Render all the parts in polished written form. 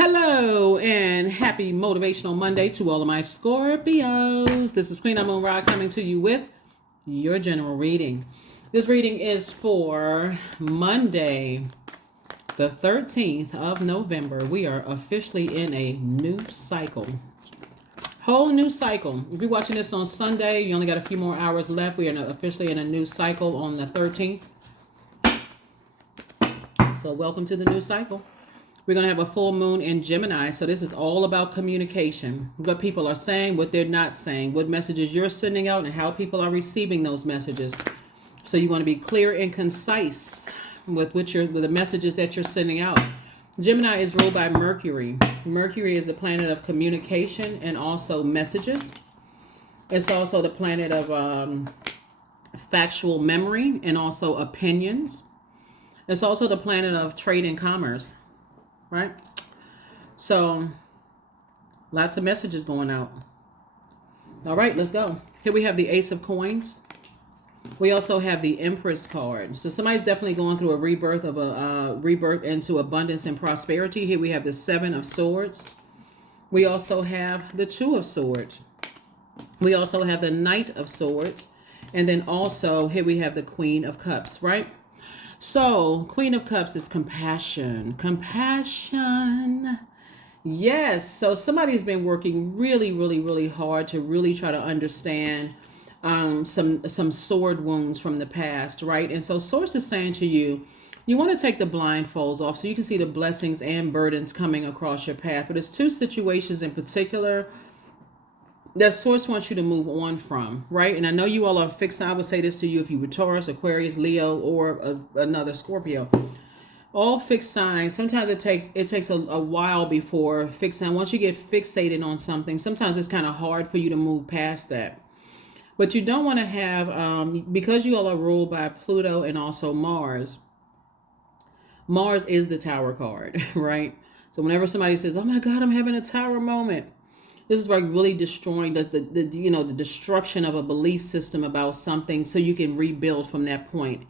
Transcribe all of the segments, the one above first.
Hello and happy Motivational Monday to all of my Scorpios. This is Queen Amun Ra coming to you with your general reading. This reading is for Monday, the 13th of November. We are officially in a new cycle. Whole new cycle. If you're watching this on Sunday, you only got a few more hours left. We are officially in a new cycle on the 13th. So welcome to the new cycle. We're going to have a full moon in Gemini. So this is all about communication. What people are saying, what they're not saying, what messages you're sending out, and how people are receiving those messages. So you want to be clear and concise with the messages that you're sending out. Gemini is ruled by Mercury. Mercury is the planet of communication and also messages. It's also the planet of factual memory and also opinions. It's also the planet of trade and commerce. Right? So, lots of messages going out. All right, let's go. Here we have the Ace of Coins. We also have the Empress card. So somebody's definitely going through a rebirth into abundance and prosperity. Here we have the Seven of Swords. We also have the Two of Swords. We also have the Knight of Swords. And then also here we have the Queen of Cups, right? So, Queen of Cups is compassion. Compassion. Yes. So somebody's been working really, really, really hard to really try to understand some sword wounds from the past, right? And so Source is saying to you, you want to take the blindfolds off so you can see the blessings and burdens coming across your path. But there's two situations in particular that Source wants you to move on from, right? And I know you all are fixed. I would say this to you if you were Taurus, Aquarius, Leo, or another Scorpio. All fixed signs, sometimes it takes a while before fixed sign. Once you get fixated on something, sometimes it's kind of hard for you to move past that. But you don't want to have, because you all are ruled by Pluto and also Mars. Mars is the Tower card, right? So whenever somebody says, oh my God, I'm having a Tower moment, this is like really destroying the destruction of a belief system about something so you can rebuild from that point.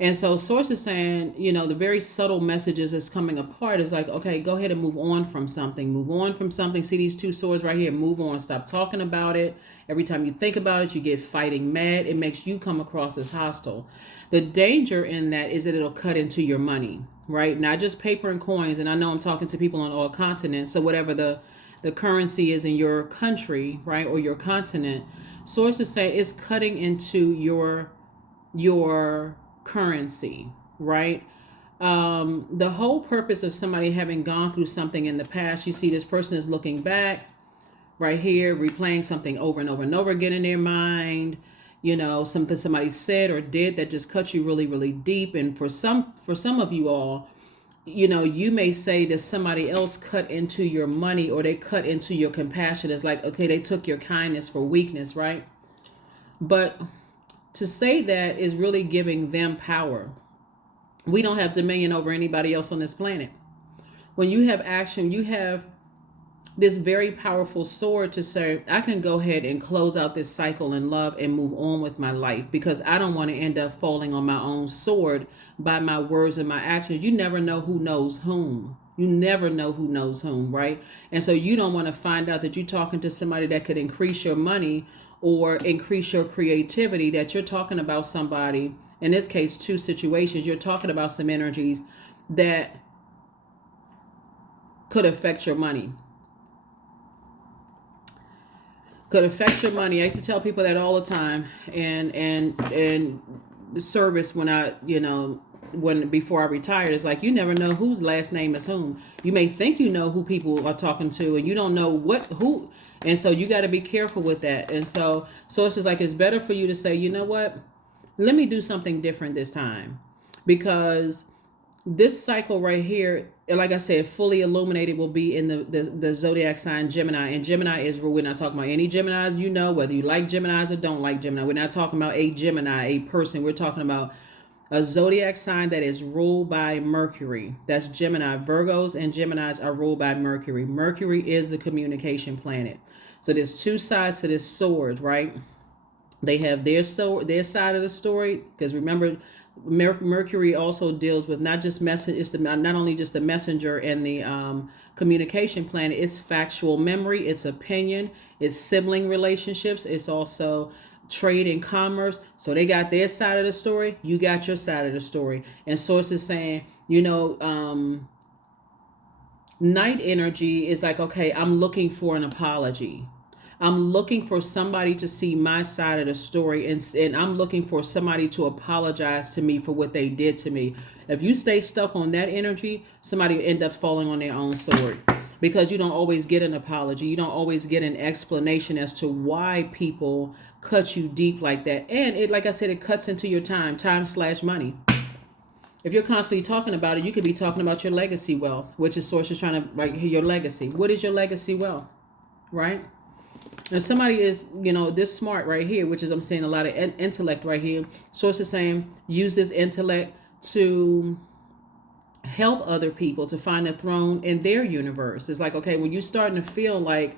And so Source is saying, the very subtle messages that's coming apart is like, okay, go ahead and move on from something. Move on from something. See these two swords right here. Move on. Stop talking about it. Every time you think about it, you get fighting mad. It makes you come across as hostile. The danger in that is that it'll cut into your money, right? Not just paper and coins. And I know I'm talking to people on all continents. So whatever the currency is in your country, right, or your continent, sources say it's cutting into your currency, right? The whole purpose of somebody having gone through something in the past, you see this person is looking back right here, replaying something over and over and over again in their mind, something somebody said or did that just cut you really, really deep. And for some of you all, you may say that somebody else cut into your money or they cut into your compassion. It's like, okay, they took your kindness for weakness, right? But to say that is really giving them power. We don't have dominion over anybody else on this planet. When you have action, you have this very powerful sword to say, I can go ahead and close out this cycle in love and move on with my life because I don't want to end up falling on my own sword by my words and my actions. You never know who knows whom. You never know who knows whom, right? And so you don't want to find out that you're talking to somebody that could increase your money or increase your creativity, that you're talking about somebody, in this case, two situations, you're talking about some energies that could affect your money. Could affect your money. I used to tell people that all the time, and the service before I retired, it's like you never know whose last name is whom. You may think you know who people are talking to, and you don't know who, and so you got to be careful with that. And so it's just like it's better for you to say, you know what, let me do something different this time, because this cycle right here, like I said, fully illuminated will be in the zodiac sign Gemini. And Gemini is, we're not talking about any Geminis, whether you like Geminis or don't like Gemini. We're not talking about a Gemini, a person. We're talking about a zodiac sign that is ruled by Mercury. That's Gemini. Virgos and Geminis are ruled by Mercury. Mercury is the communication planet. So there's two sides to this sword, right? They have their side of the story, because remember, Mercury also deals with not just message. It's not only just the messenger and the communication planet. It's factual memory. It's opinion. It's sibling relationships. It's also trade and commerce. So they got their side of the story. You got your side of the story. And sources saying, night energy is like, okay, I'm looking for an apology. I'm looking for somebody to see my side of the story, and I'm looking for somebody to apologize to me for what they did to me. If you stay stuck on that energy, somebody will end up falling on their own sword, because you don't always get an apology. You don't always get an explanation as to why people cut you deep like that. And it, like I said, it cuts into your time/money. If you're constantly talking about it, you could be talking about your legacy wealth, which is source is trying to your legacy. What is your legacy wealth, right? If somebody is, this smart right here, which is, I'm saying a lot of intellect right here. Source is saying use this intellect to help other people to find a throne in their universe. It's like, okay, when you're starting to feel like,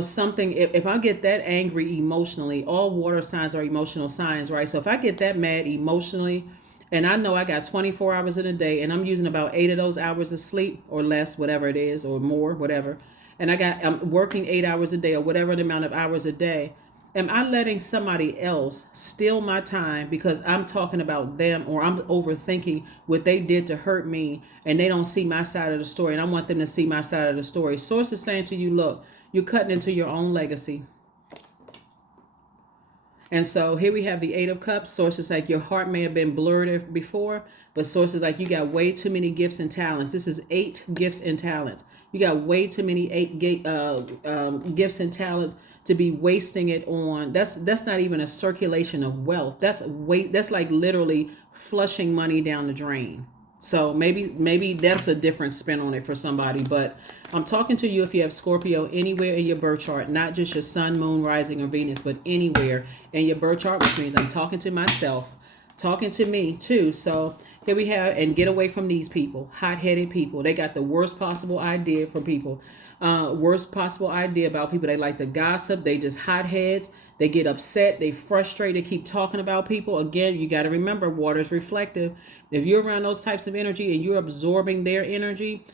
something, if I get that angry emotionally, all water signs are emotional signs, right? So if I get that mad emotionally, and I know I got 24 hours in a day, and I'm using about 8 of those hours of sleep or less, whatever it is, or more, whatever. And I'm working 8 hours a day or whatever the amount of hours a day. Am I letting somebody else steal my time because I'm talking about them, or I'm overthinking what they did to hurt me, and they don't see my side of the story, and I want them to see my side of the story? Source is saying to you, look, you're cutting into your own legacy. And so here we have the 8 of Cups. Sources like your heart may have been blurred before, but sources like you got way too many gifts and talents. This is 8 gifts and talents. You got way too many gifts and talents to be wasting it on. That's not even a circulation of wealth. That's like literally flushing money down the drain. So maybe that's a different spin on it for somebody. But I'm talking to you if you have Scorpio anywhere in your birth chart, not just your sun, moon, rising, or Venus, but anywhere in your birth chart, which means I'm talking to myself, talking to me too. So here we have, and get away from these people, hot-headed people. They got the worst possible idea for people. Worst possible idea about people. They like to gossip. They just hotheads. They get upset. They frustrate. They keep talking about people. Again, you got to remember, water is reflective. If you're around those types of energy and you're absorbing their energy,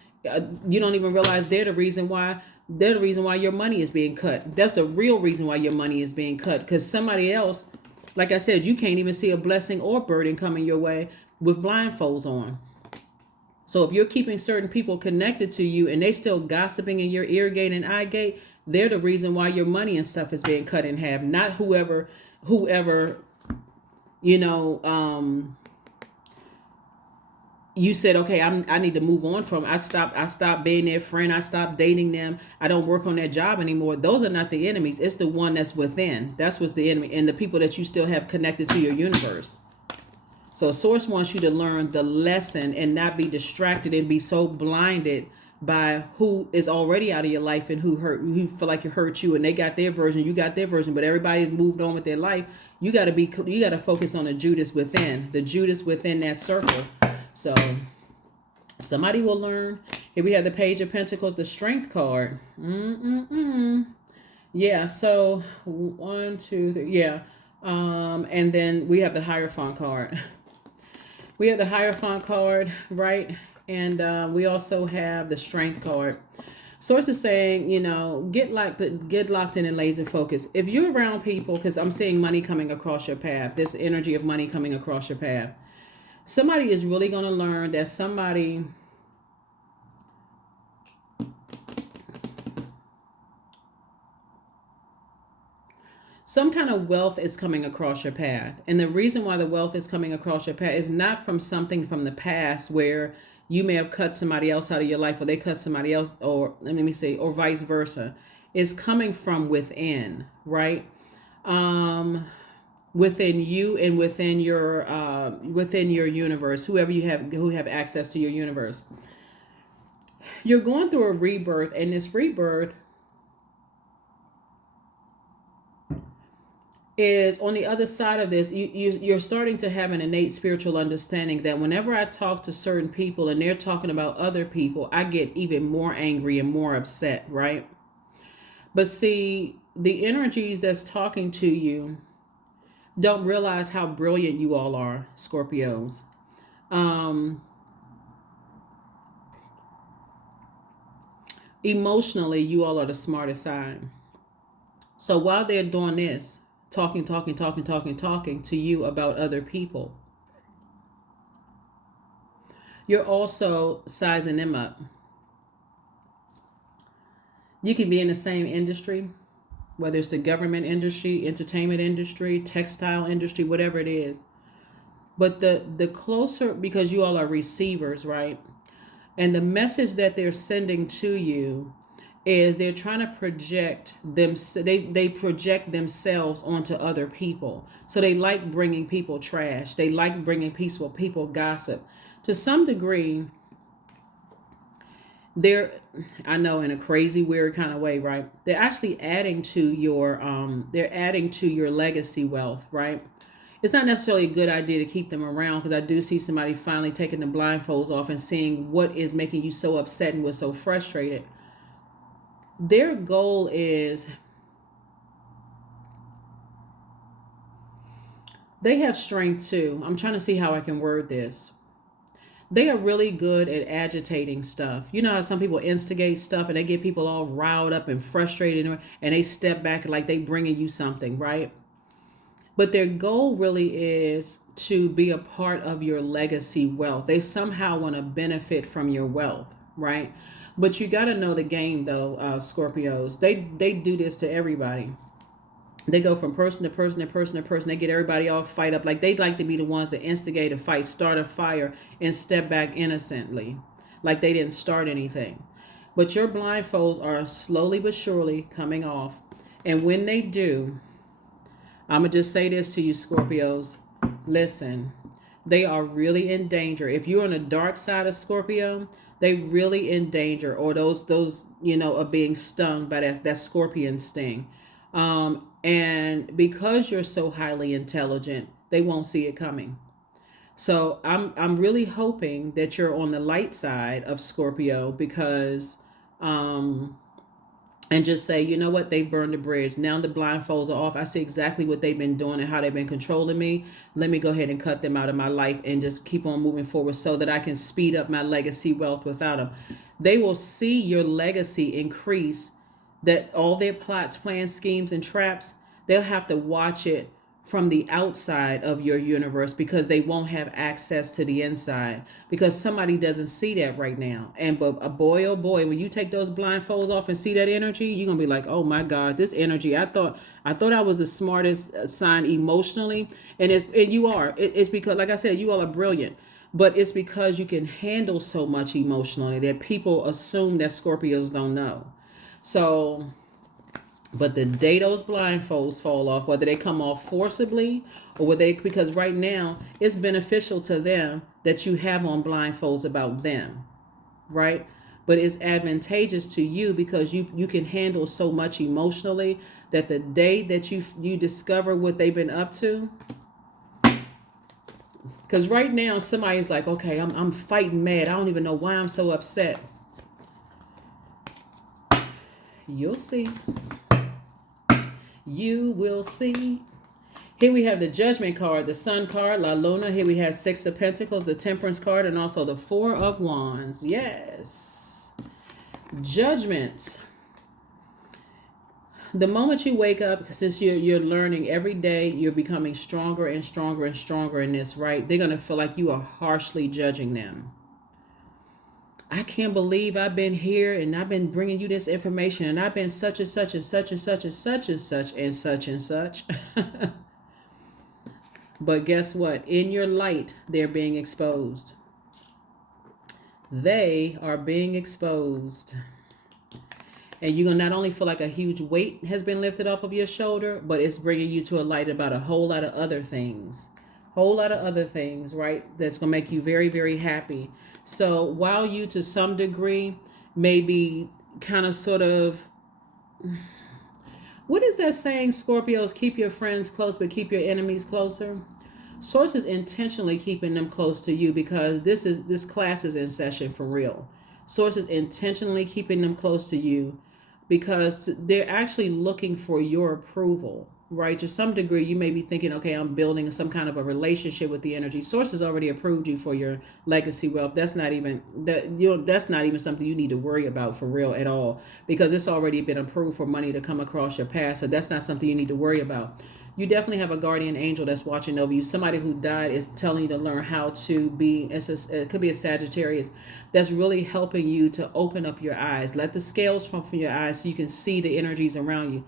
you don't even realize they're the reason why your money is being cut. That's the real reason why your money is being cut. Because somebody else, like I said, you can't even see a blessing or burden coming your way with blindfolds on. So if you're keeping certain people connected to you and they still gossiping in your ear gate and eye gate, they're the reason why your money and stuff is being cut in half. Not whoever, you said, okay, I need to move on from. I stopped being their friend. I stopped dating them. I don't work on that job anymore. Those are not the enemies. It's the one that's within. That's what's the enemy, and the people that you still have connected to your universe. So Source wants you to learn the lesson and not be distracted and be so blinded by who is already out of your life and who feel like it hurt you, and they got their version, you got their version, but everybody's moved on with their life. You got to focus on the Judas within that circle. So somebody will learn. Here we have the Page of Pentacles, the Strength card. Yeah, so 1, 2, 3, yeah. And then we have the Hierophant card. We have the Hierophant card, right? And we also have the Strength card. Source is saying, get locked in and laser focus. If you're around people, because I'm seeing money coming across your path, this energy of money coming across your path. Somebody is really going to learn that some kind of wealth is coming across your path. And the reason why the wealth is coming across your path is not from something from the past where you may have cut somebody else out of your life, or they cut somebody else, or or vice versa. It's coming from within, right? Within you and within your universe, who have access to your universe. You're going through a rebirth, and this rebirth is on the other side of this. You're starting to have an innate spiritual understanding that whenever I talk to certain people and they're talking about other people, I get even more angry and more upset, right? But see, the energies that's talking to you, don't realize how brilliant you all are, Scorpios. Um, Emotionally, you all are the smartest sign. So while they're doing this, talking to you about other people, you're also sizing them up. You can be in the same industry, whether it's the government industry, entertainment industry, textile industry, whatever it is. But the closer, because you all are receivers, right? And the message that they're sending to you is they're trying to project them. They project themselves onto other people. So they like bringing people trash. They like bringing people gossip. To some degree, they're, I know, in a crazy weird kind of way, right? They're actually adding to your legacy wealth, right? It's not necessarily a good idea to keep them around, because I do see somebody finally taking the blindfolds off and seeing what is making you so upset and was so frustrated. Their goal is, they have strength too. I'm trying to see how I can word this. They are really good at agitating stuff. You know how some people instigate stuff and they get people all riled up and frustrated, and they step back like they bringing you something, right? But their goal really is to be a part of your legacy wealth. They somehow want to benefit from your wealth, right? But you got to know the game, though, Scorpios. They do this to everybody. They go from person to person to person to person. They get everybody all fight up. Like, they'd like to be the ones that instigate a fight, start a fire, and step back innocently, like they didn't start anything. But your blindfolds are slowly but surely coming off. And when they do, I'm going to just say this to you, Scorpios. Listen, they are really in danger. If you're on the dark side of Scorpio, they really in danger, or those of being stung by that scorpion sting. And because you're so highly intelligent, they won't see it coming. So I'm really hoping that you're on the light side of Scorpio, because and just say, you know what, they burned the bridge. Now the blindfolds are off. I see exactly what they've been doing and how they've been controlling me. Let me go ahead and cut them out of my life and just keep on moving forward so that I can speed up my legacy wealth without them. They will see your legacy increase, that all their plots, plans, schemes, and traps, they'll have to watch it from the outside of your universe, because they won't have access to the inside, because somebody doesn't see that right now. And but a boy, oh boy, when you take those blindfolds off and see that energy, you're gonna be like, oh my God, this energy. I thought I was the smartest sign emotionally, and you are. It's because, like I said, you all are brilliant. But it's because you can handle so much emotionally that people assume that Scorpios don't know. So, but the day those blindfolds fall off, whether they come off forcibly or whether because right now it's beneficial to them that you have on blindfolds about them, right? But it's advantageous to you because you can handle so much emotionally that the day that you discover what they've been up to. Because right now somebody's like, okay, I'm fighting mad. I don't even know why I'm so upset. You'll see. You will see. Here we have the Judgment card, the Sun card, La Luna. Here we have Six of Pentacles, the Temperance card, and also the Four of Wands. Yes. Judgment. The moment you wake up, since you're learning every day, you're becoming stronger and stronger and stronger in this, right? They're going to feel like you are harshly judging them. I can't believe I've been here and I've been bringing you this information and I've been such and such and such and such and such and such and such and such. But guess what? In your light, they're being exposed. They are being exposed. And you're going to not only feel like a huge weight has been lifted off of your shoulder, but it's bringing you to a light about a whole lot of other things. Whole lot of other things, right? That's going to make you very, very happy. So while you, to some degree, maybe kind of sort of, what is that saying, Scorpios? Keep your friends close, but keep your enemies closer. Source is intentionally keeping them close to you because this class is in session for real. Source is intentionally keeping them close to you because they're actually looking for your approval. right? To some degree, you may be thinking, okay, I'm building some kind of a relationship with the energy. Source has already approved you for your legacy wealth. That's not even that's not even something you need to worry about for real at all, because it's already been approved for money to come across your path. So that's not something you need to worry about. You definitely have a guardian angel that's watching over you. Somebody who died is telling you to learn how to be, it could be a Sagittarius, that's really helping you to open up your eyes. Let the scales fall from your eyes so you can see the energies around you.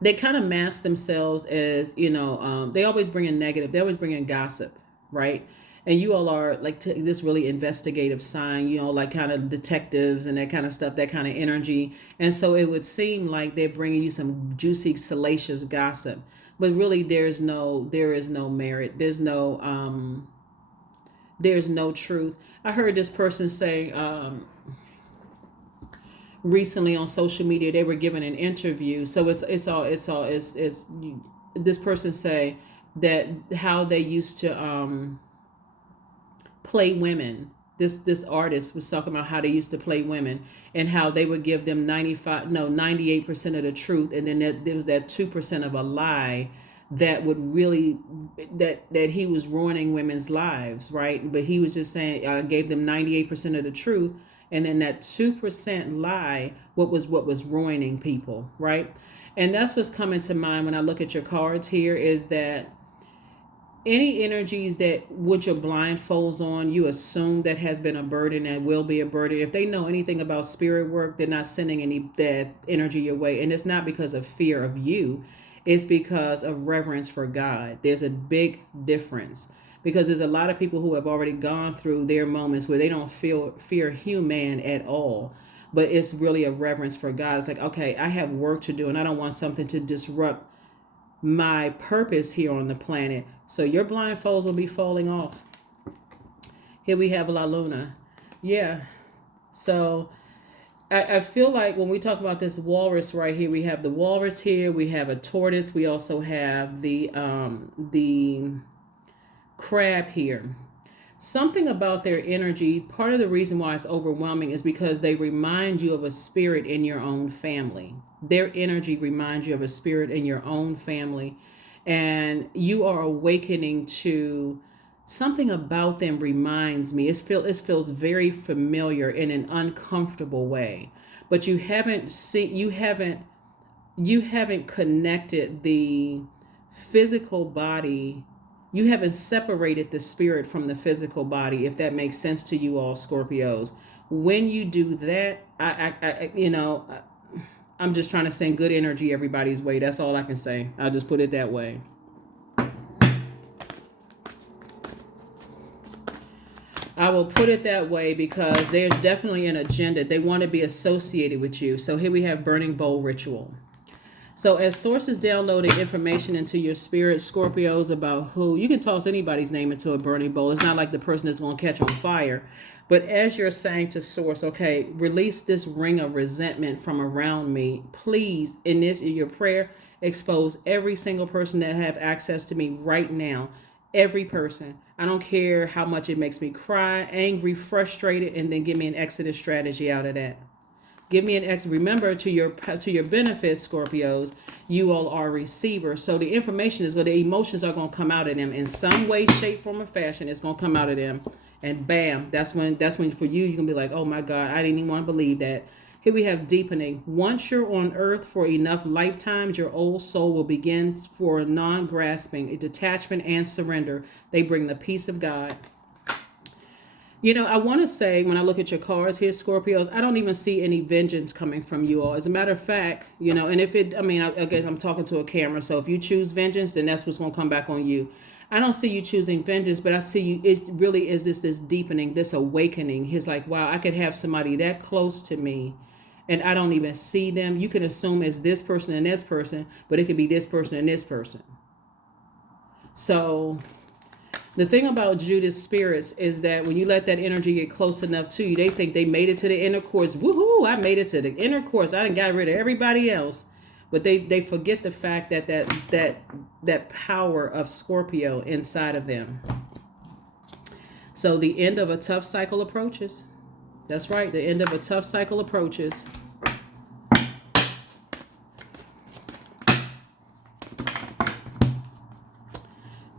They kind of mask themselves as, they always bring in negative. They always bring in gossip, right? And you all are like this really investigative sign, like kind of detectives and that kind of stuff, that kind of energy. And so it would seem like they're bringing you some juicy, salacious gossip, but really there is no merit. There's no truth. I heard this person say, recently on social media, they were given an interview. So it's this person say that how they used to play women. This artist was talking about how they used to play women and how they would give them 98% of the truth, and then there was that 2% of a lie that would really that he was ruining women's lives, right? But he was just saying, I gave them 98% of the truth, and then that 2% lie, what was ruining people, right? And that's what's coming to mind when I look at your cards here, is that any energies that with your blindfolds on, you assume that has been a burden and will be a burden. If they know anything about spirit work, they're not sending any that energy your way. And it's not because of fear of you. It's because of reverence for God. There's a big difference, because there's a lot of people who have already gone through their moments where they don't fear human at all. But it's really a reverence for God. It's like, okay, I have work to do and I don't want something to disrupt my purpose here on the planet. So your blindfolds will be falling off. Here we have La Luna. Yeah. So I feel like when we talk about this walrus right here, we have the walrus here. We have a tortoise. We also have the crab here. Something about their energy, part of the reason why it's overwhelming is because they remind you of a spirit in your own family. Their energy reminds you of a spirit in your own family, and you are awakening to something about them. Reminds me, it feels very familiar in an uncomfortable way, but you haven't connected the physical body. You haven't separated the spirit from the physical body, if that makes sense to you all, Scorpios. When you do that, I'm just trying to send good energy everybody's way. That's all I can say. I'll just put it that way. I will put it that way because there's definitely an agenda. They want to be associated with you. So here we have burning bowl ritual. So as sources downloading information into your spirit, Scorpios, about who, you can toss anybody's name into a burning bowl. It's not like the person is going to catch on fire. But as you're saying to source, okay, release this ring of resentment from around me. Please, in your prayer, expose every single person that have access to me right now. Every person. I don't care how much it makes me cry, angry, frustrated, and then give me an exodus strategy out of that. Give me an X. Remember, to your benefit, Scorpios, you all are receivers. So the information is the emotions are going to come out of them in some way, shape, form, or fashion. It's going to come out of them, and bam, that's when for you can be like, oh my God, I didn't even want to believe that. Here we have deepening. Once you're on earth for enough lifetimes, your old soul will begin for non-grasping, a detachment and surrender. They bring the peace of God. I want to say, when I look at your cards here, Scorpios, I don't even see any vengeance coming from you all. As a matter of fact, and if I guess I'm talking to a camera, so if you choose vengeance, then that's what's going to come back on you. I don't see you choosing vengeance, but I see you, it really is this deepening, this awakening. He's like, wow, I could have somebody that close to me, and I don't even see them. You can assume it's this person and this person, but it could be this person and this person. So the thing about Judas spirits is that when you let that energy get close enough to you, they think they made it to the inner course. Woohoo! I made it to the inner course. I done got rid of everybody else. But they forget the fact that power of Scorpio inside of them. So the end of a tough cycle approaches. That's right. The end of a tough cycle approaches.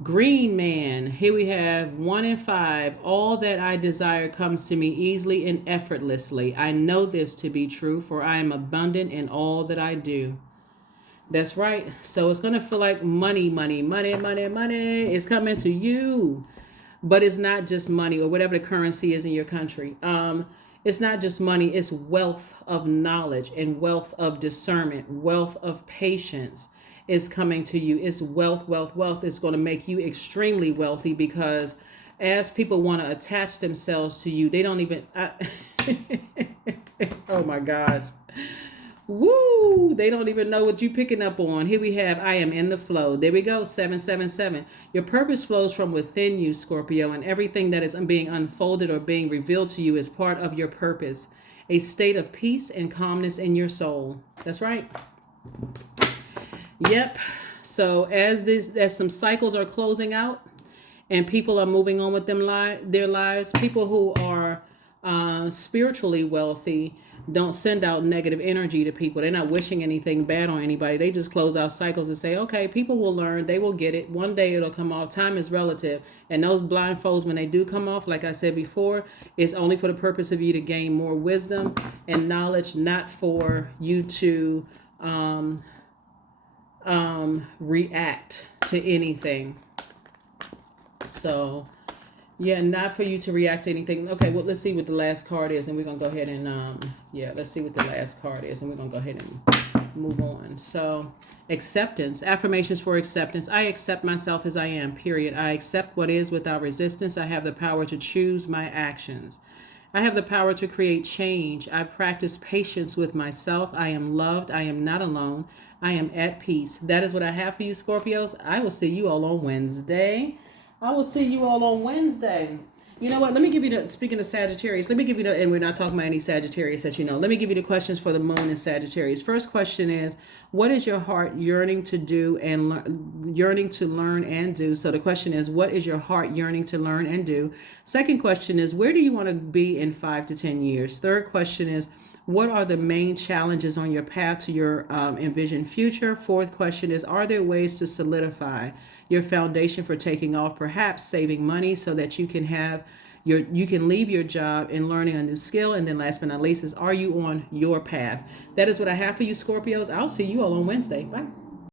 Green man, here we have 1 and 5. All that I desire comes to me easily and effortlessly. I know this to be true, for I am abundant in all that I do. That's right. So it's going to feel like money, money, money, money, money is coming to you. But it's not just money or whatever the currency is in your country. It's not just money. It's wealth of knowledge and wealth of discernment, wealth of patience is coming to you. It's wealth, wealth, wealth. It's going to make you extremely wealthy because as people want to attach themselves to you, they don't even. Oh my gosh. Woo! They don't even know what you picking up on. Here we have, I am in the flow. There we go, 777. Your purpose flows from within you, Scorpio, and everything that is being unfolded or being revealed to you is part of your purpose. A state of peace and calmness in your soul. That's right. Yep. So as some cycles are closing out and people are moving on with their lives, people who are spiritually wealthy don't send out negative energy to people. They're not wishing anything bad on anybody. They just close out cycles and say, okay, people will learn. They will get it. One day it'll come off. Time is relative. And those blindfolds, when they do come off, like I said before, it's only for the purpose of you to gain more wisdom and knowledge, not for you to react to anything. So yeah, not for you to react to anything. Okay, well, let's see what the last card is, and we're going to go ahead and, let's see what the last card is, and we're going to go ahead and move on. So, acceptance, affirmations for acceptance. I accept myself as I am, period. I accept what is without resistance. I have the power to choose my actions. I have the power to create change. I practice patience with myself. I am loved. I am not alone. I am at peace. That is what I have for you, Scorpios. I will see you all on Wednesday. You know what? Let me give you speaking of Sagittarius, and we're not talking about any Sagittarius that you know. Let me give you the questions for the moon in Sagittarius. First question is, what is your heart yearning to do and yearning to learn and do? So the question is, what is your heart yearning to learn and do? Second question is, where do you want to be in 5 to 10 years? Third question is, what are the main challenges on your path to your envisioned future? Fourth question is, are there ways to solidify your foundation for taking off, perhaps saving money so that you can leave your job and learning a new skill? And then last but not least is, are you on your path? That is what I have for you, Scorpios. I'll see you all on Wednesday. Bye.